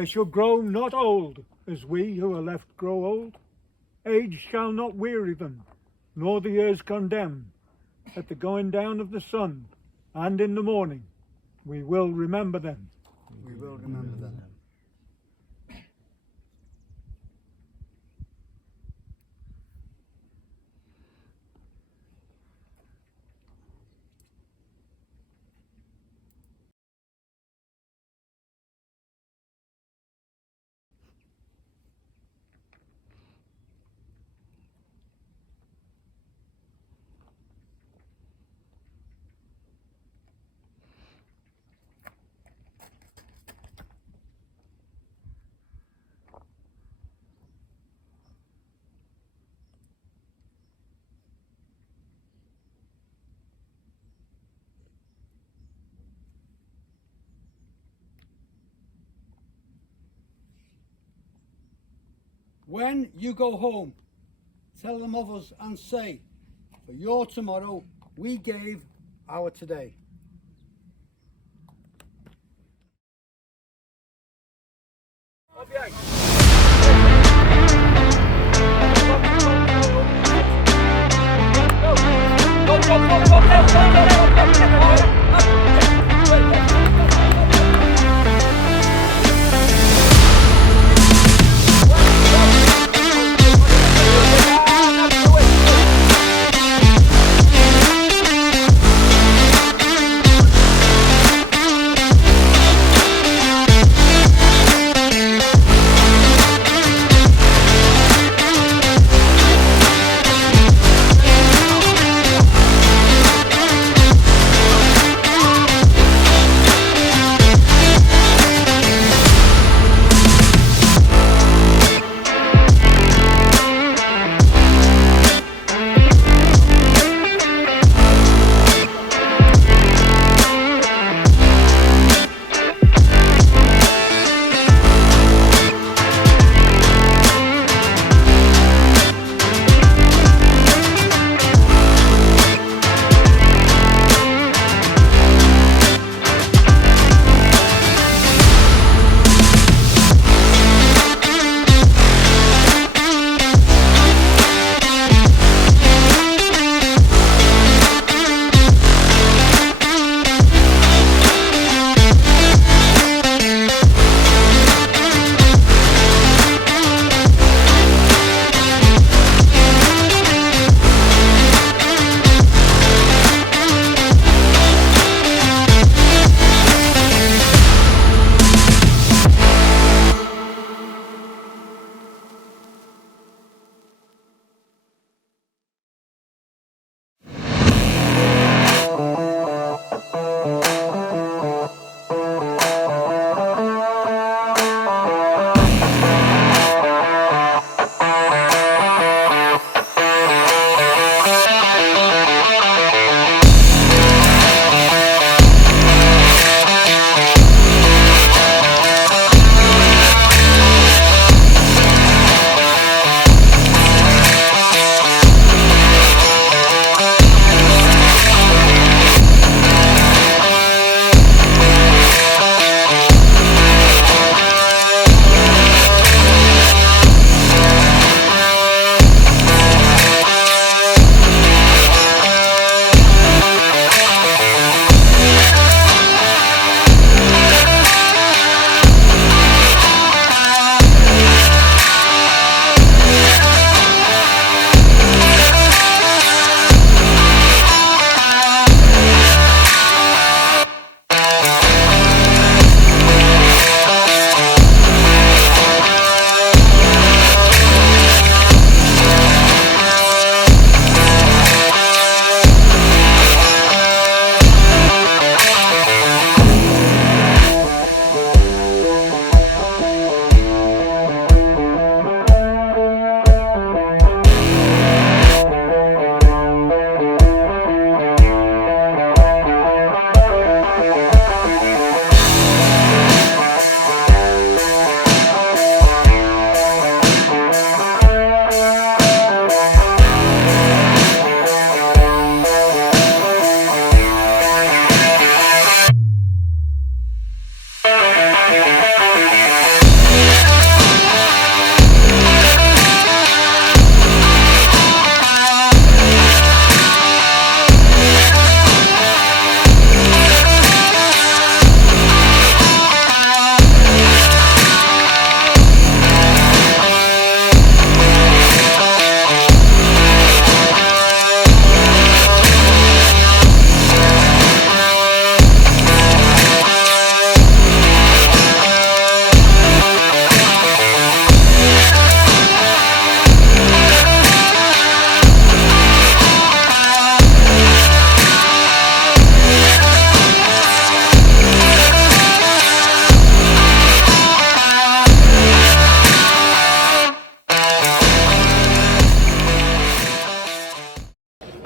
They shall grow not old, as we who are left grow old. Age shall not weary them, nor the years condemn. At the going down of the sun, and in the morning, we will remember them. We will remember them. When you go home, tell them of us and say, for your tomorrow we gave our today.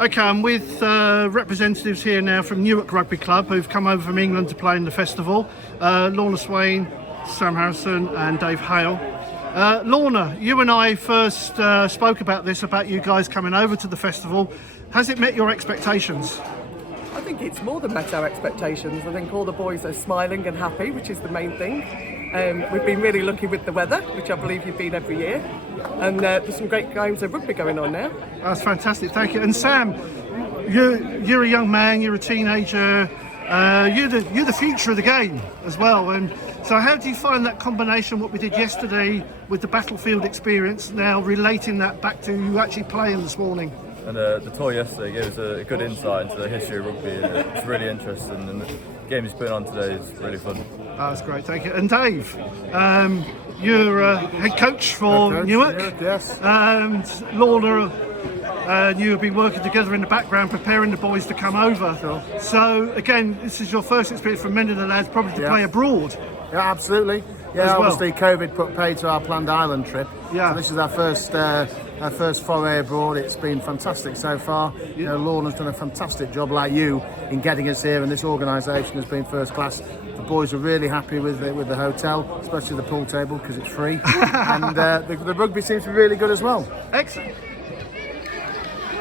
Okay, I'm with representatives here now from Newark Rugby Club who've come over from England to play in the festival. Lorna Swain, Sam Harrison and Dave Hale. Lorna, you and I first spoke about this, about you guys coming over to the festival. Has it met your expectations? I think it's more than met our expectations. I think all the boys are smiling and happy, which is the main thing. We've been really lucky with the weather, which I believe you've been every year. And there's some great games of rugby going on now. That's fantastic, thank you. And Sam, you're a young man, you're a teenager, you're the future of the game as well. And so how do you find that combination, what we did yesterday with the battlefield experience, now relating that back to you actually playing this morning? And the tour yesterday gave us a good insight into the history of rugby. It's really interesting, and the game he's putting on today is really fun. Oh, that's great, thank you. And Dave, you're head coach for Newark. Yes. And Lorna and you have been working together in the background preparing the boys to come over. Sure. So again, this is your first experience for many of the lads probably to play abroad. Yeah, absolutely. Yeah, As well. obviously COVID put paid to our planned island trip. Yeah. So this is our first foray abroad. It's been fantastic so far. You know, Lorna's done a fantastic job, like you, in getting us here, and this organisation has been first class. The boys are really happy with the hotel, especially the pool table because it's free, and the rugby seems to be really good as well. Excellent.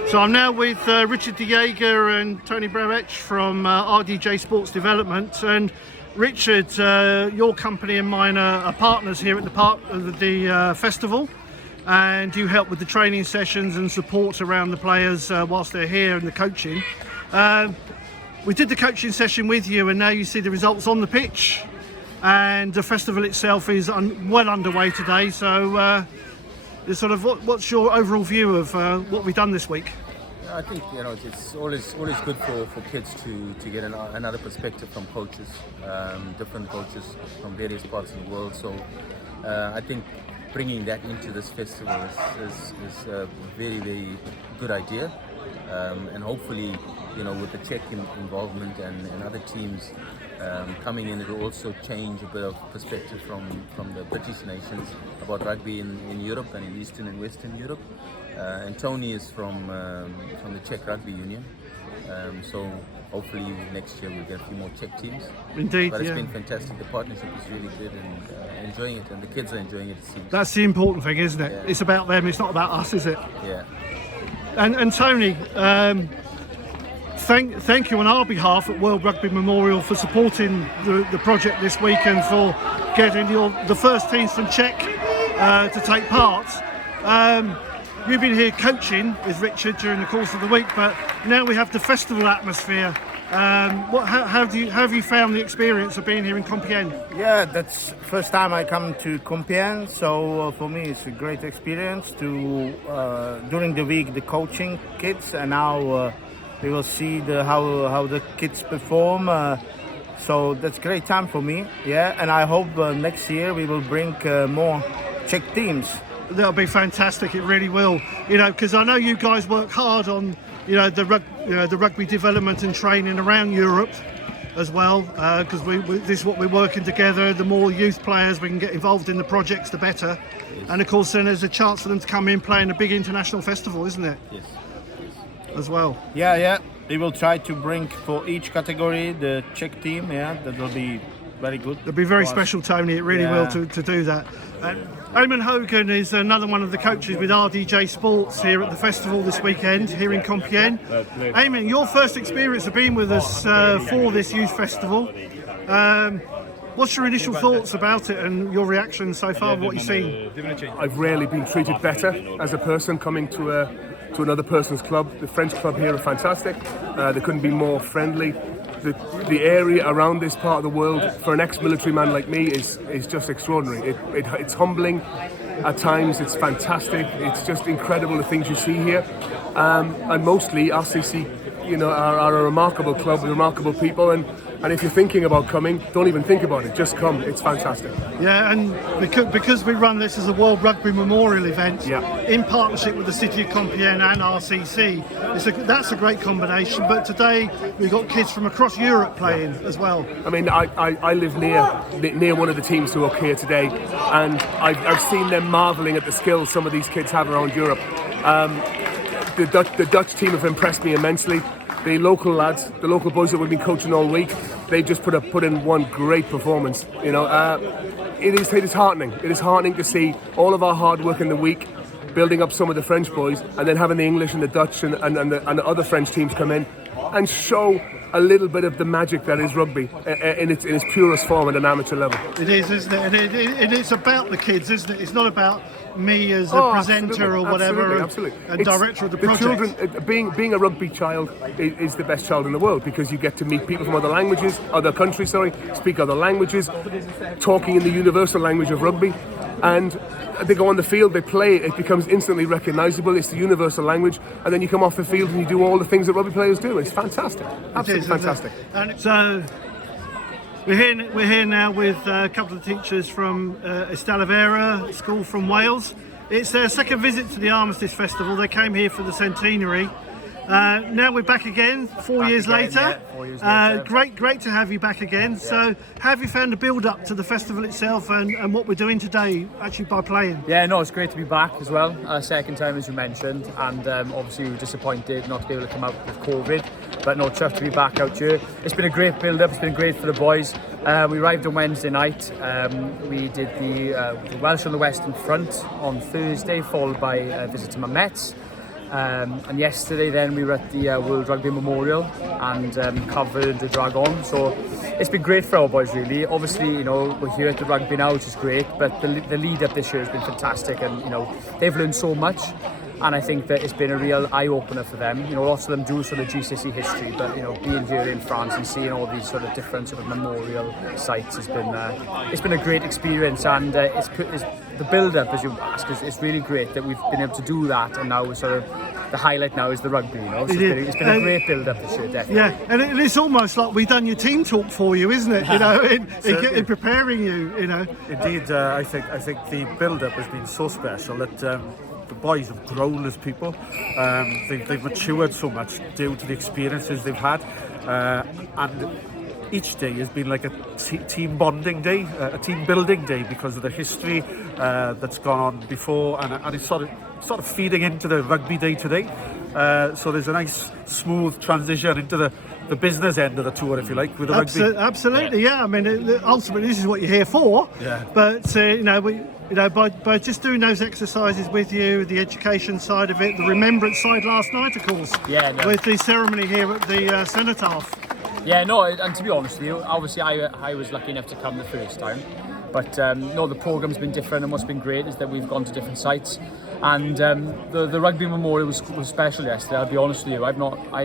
So I'm now with Richard De Jager and Tony Brewetch from RDJ Sports Development. And Richard, your company and mine are partners here at the festival, and you help with the training sessions and support around the players whilst they're here and the coaching. We did the coaching session with you, and now you see the results on the pitch, and the festival itself is well underway today. So sort of what's your overall view of what we've done this week? I think it's always good for kids to get another perspective from coaches, different coaches from various parts of the world. So I think bringing that into this festival is a very, very good idea, and hopefully with the Czech involvement and other teams coming in, it will also change a bit of perspective from the British nations about rugby in Europe and in Eastern and Western Europe. And Tony is from the Czech Rugby Union, so hopefully next year we'll get a few more Czech teams. Indeed, but it's been fantastic. The partnership is really good, and enjoying it, and the kids are enjoying it. That's the important thing, isn't it? Yeah. It's about them, it's not about us, is it? Yeah. And Tony, thank you on our behalf at World Rugby Memorial for supporting the project this week and for getting the first teams from Czech to take part. You've been here coaching with Richard during the course of the week, but now we have the festival atmosphere. How have you found the experience of being here in Compiègne? Yeah, that's first time I come to Compiègne, so for me it's a great experience to during the week the coaching kids, and now we will see how the kids perform. So that's a great time for me. Yeah, and I hope next year we will bring more Czech teams. That'll be fantastic. It really will. Because I know you guys work hard on the rugby development and training around Europe as well. Because this is what we're working together. The more youth players we can get involved in the projects, the better. And of course, then there's a chance for them to come in playing a big international festival, isn't it? Yes. As well. Yeah. We will try to bring for each category the Czech team. Yeah, that will be very good. It'll be very special, Tony. It really will to do that. Eamon Hogan is another one of the coaches with RDJ Sports here at the festival this weekend here in Compiègne. Eamon, your first experience of being with us for this youth festival. What's your initial thoughts about it and your reaction so far, what you've seen? I've rarely been treated better as a person coming to another person's club. The French club here are fantastic. They couldn't be more friendly. The area around this part of the world for an ex-military man like me is just extraordinary. It's humbling at times. It's fantastic. It's just incredible the things you see here. And mostly RCC, are a remarkable club with remarkable people. And if you're thinking about coming, don't even think about it. Just come. It's fantastic. Yeah, and because we run this as a World Rugby Memorial event in partnership with the City of Compiègne and RCC, that's a great combination. But today we've got kids from across Europe playing as well. I mean, I live near one of the teams who are here today, and I've seen them marvelling at the skills some of these kids have around Europe. the Dutch team have impressed me immensely. The local lads, the local boys that we've been coaching all week, they've just put in one great performance. You know, it is heartening. It is heartening to see all of our hard work in the week, building up some of the French boys, and then having the English and the Dutch and the other French teams come in and show a little bit of the magic that is rugby in its purest form at an amateur level. It is, isn't it? And it's about the kids, isn't it? It's not about me as a presenter or whatever, absolutely. and director of the project. Children, being a rugby child is the best child in the world, because you get to meet people from other countries, speak other languages, talking in the universal language of rugby, and they go on the field, they play, it becomes instantly recognisable, it's the universal language, and then you come off the field and you do all the things that rugby players do. It's fantastic, absolutely fantastic. And so we're here now with a couple of teachers from Ystadllefair School from Wales. It's their second visit to the Armistice Festival. They came here for the centenary. Now we're back again, 4 years later. Yeah, 4 years later. Great to have you back again. Yeah. So, how have you found the build up to the festival itself and what we're doing today, actually by playing? Yeah, no, it's great to be back as well. Second time, as you mentioned, and obviously we were disappointed not to be able to come out with COVID, but no, chuffed to be back out here. It's been a great build up. It's been great for the boys. We arrived on Wednesday night. We did the Welsh on the Western Front on Thursday, followed by a visit to my Mets. And yesterday then we were at the World Rugby Memorial and covered the Dragon. So it's been great for our boys, really. Obviously, you know, we're here at the rugby now, which is great, but the lead up this year has been fantastic, and you know, they've learned so much. And I think that it's been a real eye-opener for them. You know, lots of them do sort of GCSE history, but you know, being here in France and seeing all these sort of different sort of memorial sites has been it's been a great experience. And it's the build-up, as you ask, is really great that we've been able to do that. And now we're sort of the highlight now is the rugby. You know, so it's been a great build-up this year, definitely. Yeah, and it's almost like we've done your team talk for you, isn't it? You know, in preparing you. You know. Indeed, I think the build-up has been so special that. The boys have grown as people. They've matured so much due to the experiences they've had, and each day has been like a team bonding day, a team building day, because of the history that's gone on before, and it's sort of feeding into the rugby day today. So there's a nice smooth transition into the business end of the tour, if you like, with the rugby. Absolutely, yeah. I mean, ultimately, this is what you're here for. Yeah. But by just doing those exercises with you, the education side of it, the remembrance side last night, of course. Yeah. No. With the ceremony here at the cenotaph. Yeah, no, and to be honest with you, obviously I was lucky enough to come the first time. But no, the programme's been different, and what's been great is that we've gone to different sites. And the Rugby Memorial was special yesterday, I'll be honest with you. I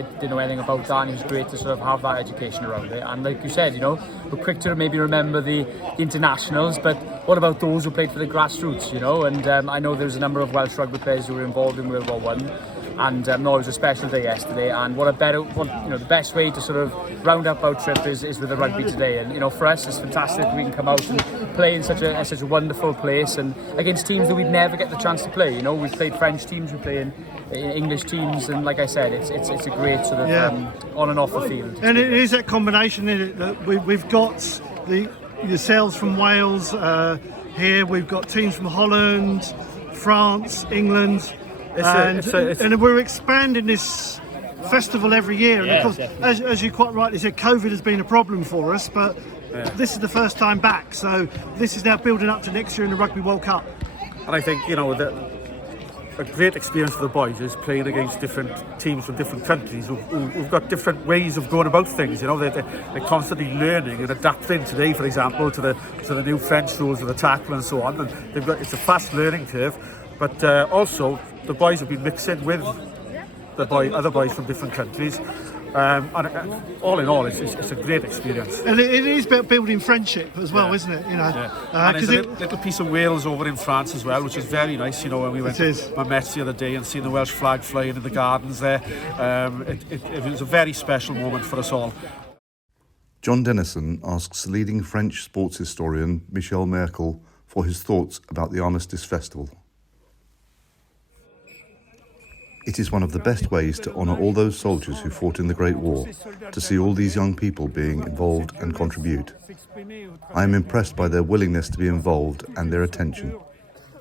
didn't know anything about that, and it was great to sort of have that education around it. And like you said, you know, we're quick to maybe remember the internationals, but what about those who played for the grassroots, you know? And I know there's a number of Welsh rugby players who were involved in World War I. And no, it was a special day yesterday, and the best way to sort of round up our trip is with the rugby today. And you know, for us, it's fantastic we can come out and play in such a wonderful place, and against teams that we'd never get the chance to play. You know, we've played French teams, we play in English teams, and like I said, it's a great sort of on and off the field. And it is that combination, isn't it, that we've got yourselves from Wales here. We've got teams from Holland, France, England. And we're expanding this festival every year. And of course, as you quite rightly said, COVID has been a problem for us, but this is the first time back. So this is now building up to next year in the Rugby World Cup. And I think, you know, a great experience for the boys is playing against different teams from different countries who've got different ways of going about things. You know, they're constantly learning and adapting today, for example, to the new French rules of the tackle and so on. And it's a fast learning curve, but also the boys have been mixing with other boys from different countries. And all in all, it's a great experience. And it is about building friendship as well, isn't it? You know, and there's a little piece of Wales over in France as well, which is very nice. You know, when we went to my Mets the other day and seeing the Welsh flag flying in the gardens there, it was a very special moment for us all. John Dennison asks leading French sports historian Michel Merkel for his thoughts about the Armistice Festival. It is one of the best ways to honour all those soldiers who fought in the Great War, to see all these young people being involved and contribute. I am impressed by their willingness to be involved and their attention.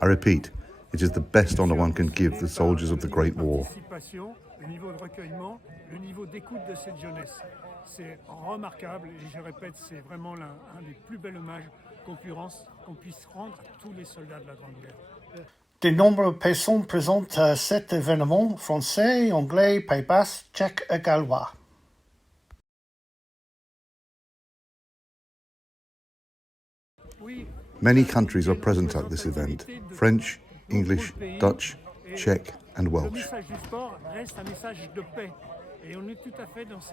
I repeat, it is the best honour one can give the soldiers of the Great War. participation, le niveau de recueillement, le niveau d'écoute de cette jeunesse. C'est remarquable et je répète, c'est vraiment un des plus bels hommages qu'on puisse rendre à tous les soldats de la Grande Guerre. De nombreuses personnes présentes à cet événement, français, anglais, pays basque, tchèque et gallois. Many countries are present at this event: French, English, Dutch, Czech and Welsh.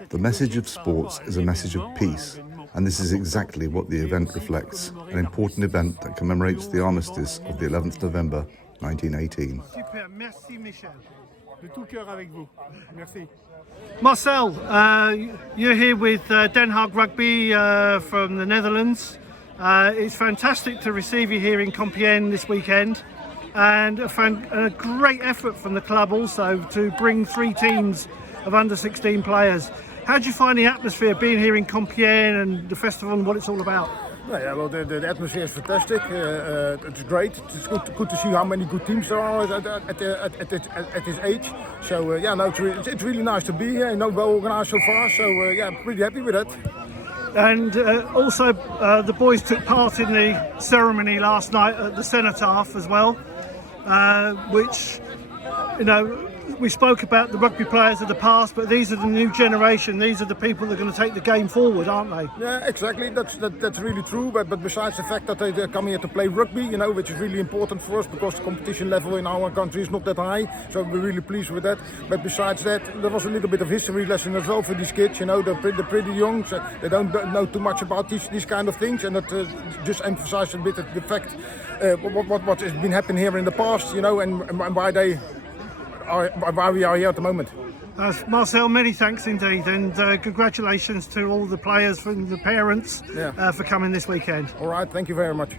The message of sports is a message of peace, and this is exactly what the event reflects, an important event that commemorates the armistice of the 11th November 1918. Super, merci Michel. De tout cœur avec vous. Merci. Marcel, you're here with Den Haag Rugby from the Netherlands. It's fantastic to receive you here in Compiègne this weekend, and a great effort from the club also to bring 3 teams of under-16 players. How do you find the atmosphere being here in Compiègne and the festival and what it's all about? Well, the atmosphere is fantastic. It's great. It's good to see how many good teams there are at this age. So it's really nice to be here. Well organised so far. So I'm pretty happy with that. And also, the boys took part in the ceremony last night at the Cenotaph as well, which, we spoke about the rugby players of the past, but these are the new generation. These are the people that are going to take the game forward, aren't they? Yeah, exactly. That's really true. But besides the fact that they come here to play rugby, which is really important for us because the competition level in our country is not that high. So we're really pleased with that. But besides that, there was a little bit of history lesson as well for these kids. They're pretty young, so they don't know too much about these kind of things, and that just emphasizes a bit of the fact what has been happening here in the past, and why we are here at the moment. Marcel, many thanks indeed, and congratulations to all the players and the parents for coming this weekend. All right, thank you very much.